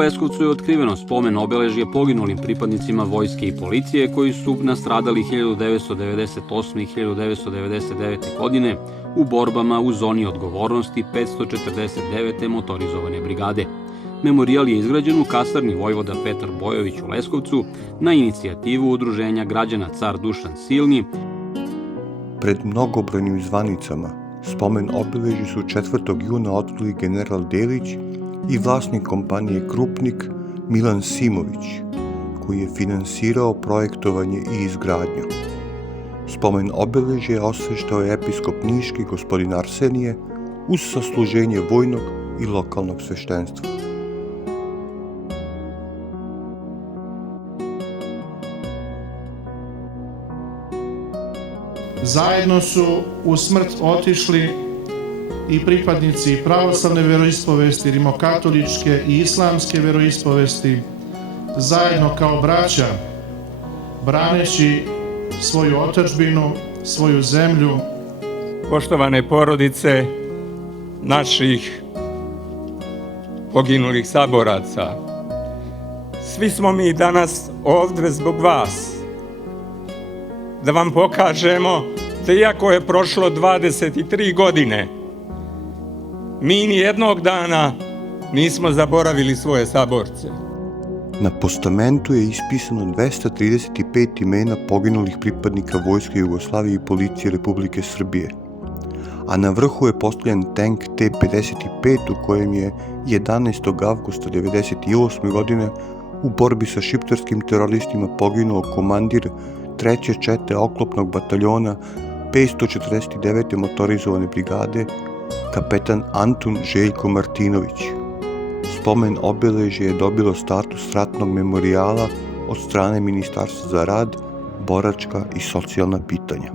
Leskovcu je otkriveno spomen obeležje poginulim pripadnicima vojske i policije koji su nastradali 1998. i 1999. godine u borbama u zoni odgovornosti 549. motorizovane brigade. Memorijal je izgrađen u kasarni Vojvoda Petar Bojović u Leskovcu na inicijativu Udruženja građana Car Dušan Silni. Pred mnogobrojnim zvanicama spomen obeležje su 4. juna otkrili general Delić i vlasnik kompanije Krupnik Milan Simović, koji je finansirao projektovanje i izgradnju. Spomen obeležje osveštao je episkop Niški gospodin Arsenije uz sasluženje vojnog i lokalnog sveštenstva. Zajedno su u smrt otišli i pripadnici pravoslavne veroispovesti, rimokatoličke i islamske veroispovesti, zajedno kao braća, braneći svoju otadžbinu, svoju zemlju. Poštovane porodice naših poginulih saboraca, svi smo mi danas ovdje zbog vas, da vam pokažemo da iako je prošlo 23 godine, mi ni jednog dana nismo zaboravili svoje saborce. Na postamentu je ispisano 235 imena poginulih pripadnika Vojske Jugoslavije i Policije Republike Srbije, a na vrhu je postavljen tank T-55 u kojem je 11. avgusta 1998. godine u borbi sa šiptarskim teroristima poginuo komandir 3. čete oklopnog bataljona 549. motorizovane brigade, kapetan Antun Željko Martinović. Spomen obeležje je dobilo status ratnog memorijala od strane Ministarstva za rad, boračka i socijalna pitanja.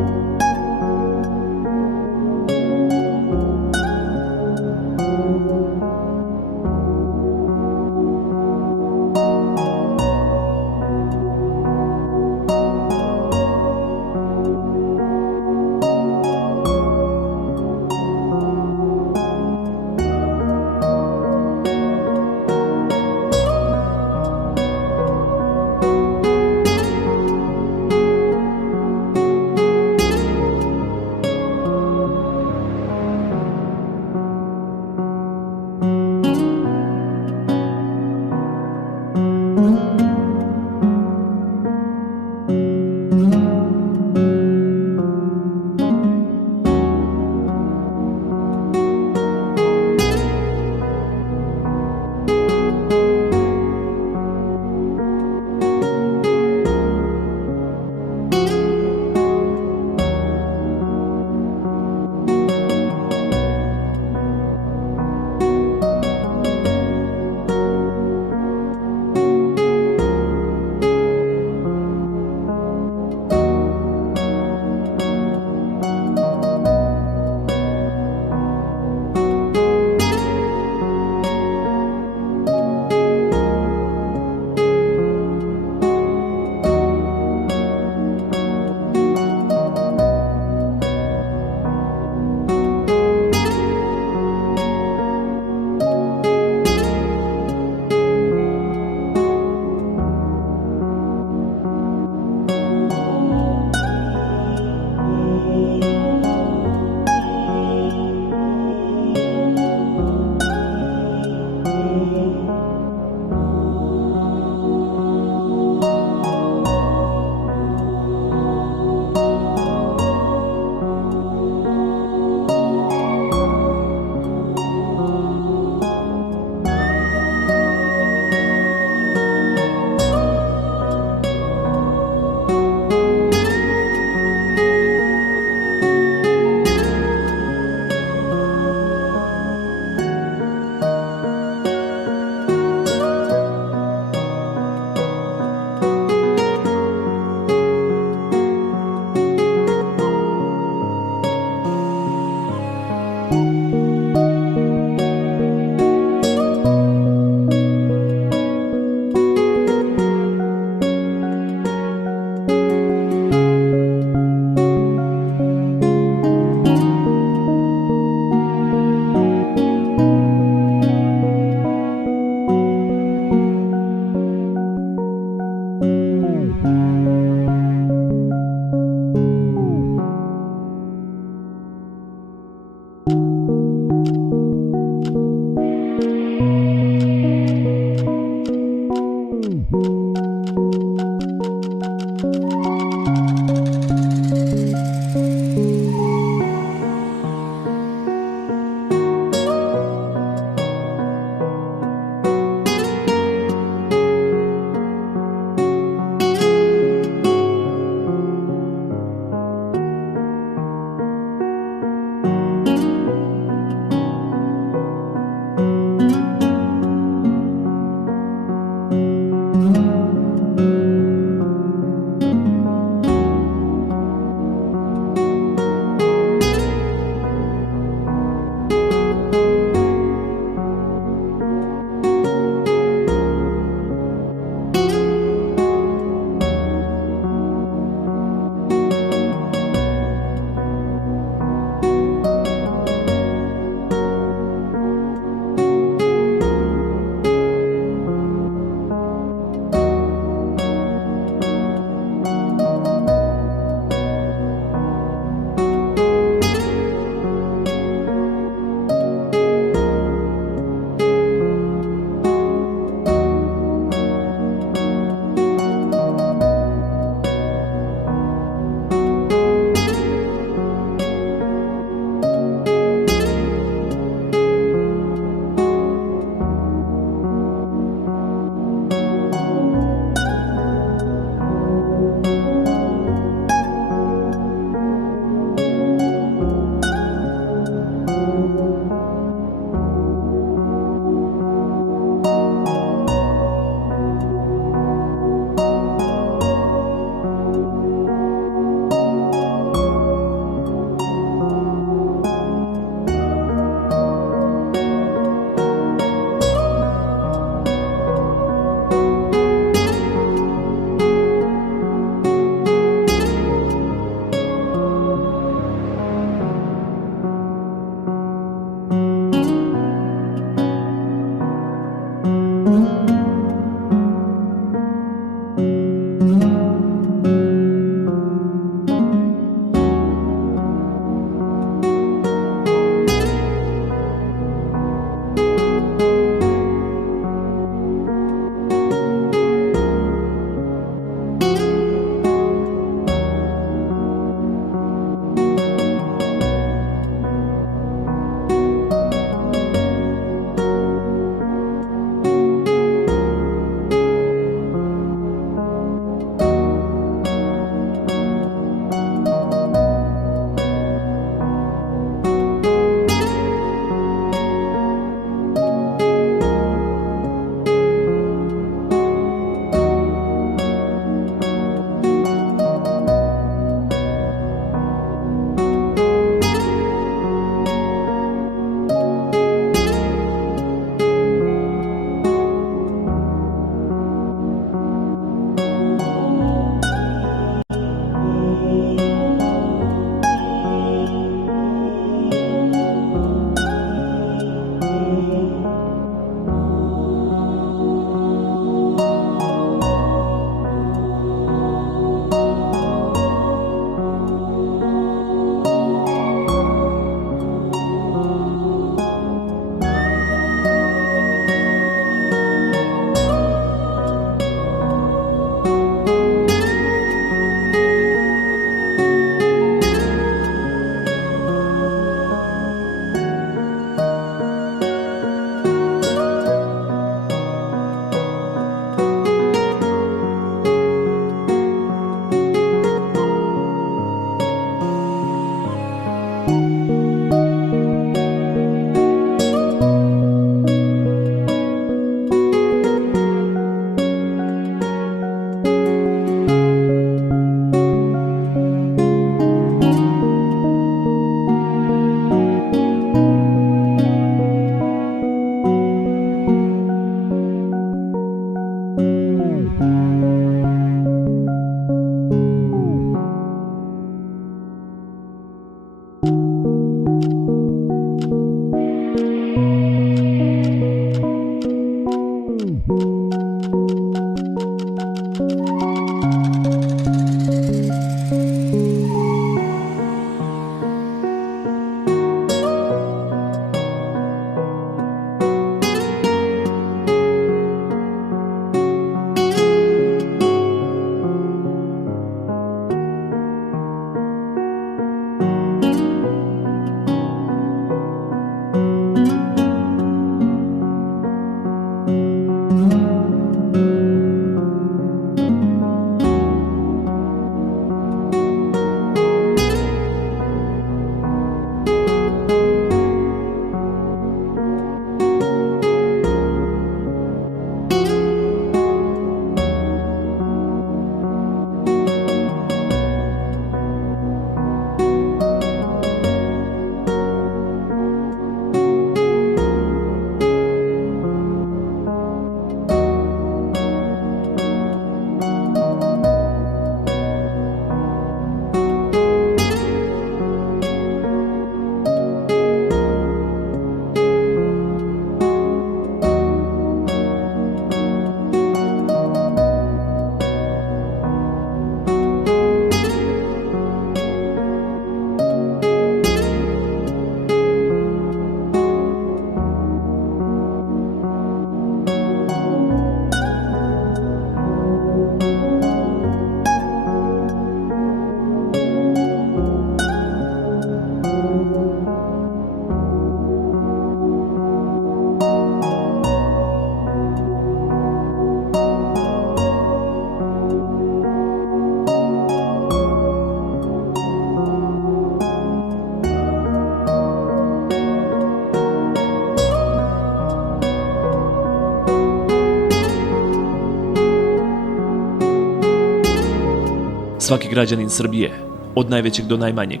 Svaki građanin Srbije, od najvećeg do najmanjeg,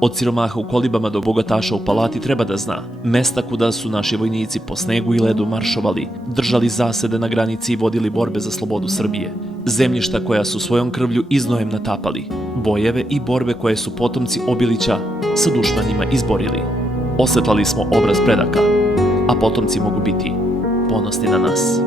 od siromaha u kolibama do bogataša u palati, treba da zna mesta kuda su naši vojnici po snegu i ledu maršovali, držali zasede na granici i vodili borbe za slobodu Srbije. Zemljišta koja su svojom krvlju i znojem natapali, bojeve i borbe koje su potomci Obilića sa dušmanima izborili. Osvetlali smo obraz predaka, a potomci mogu biti ponosni na nas.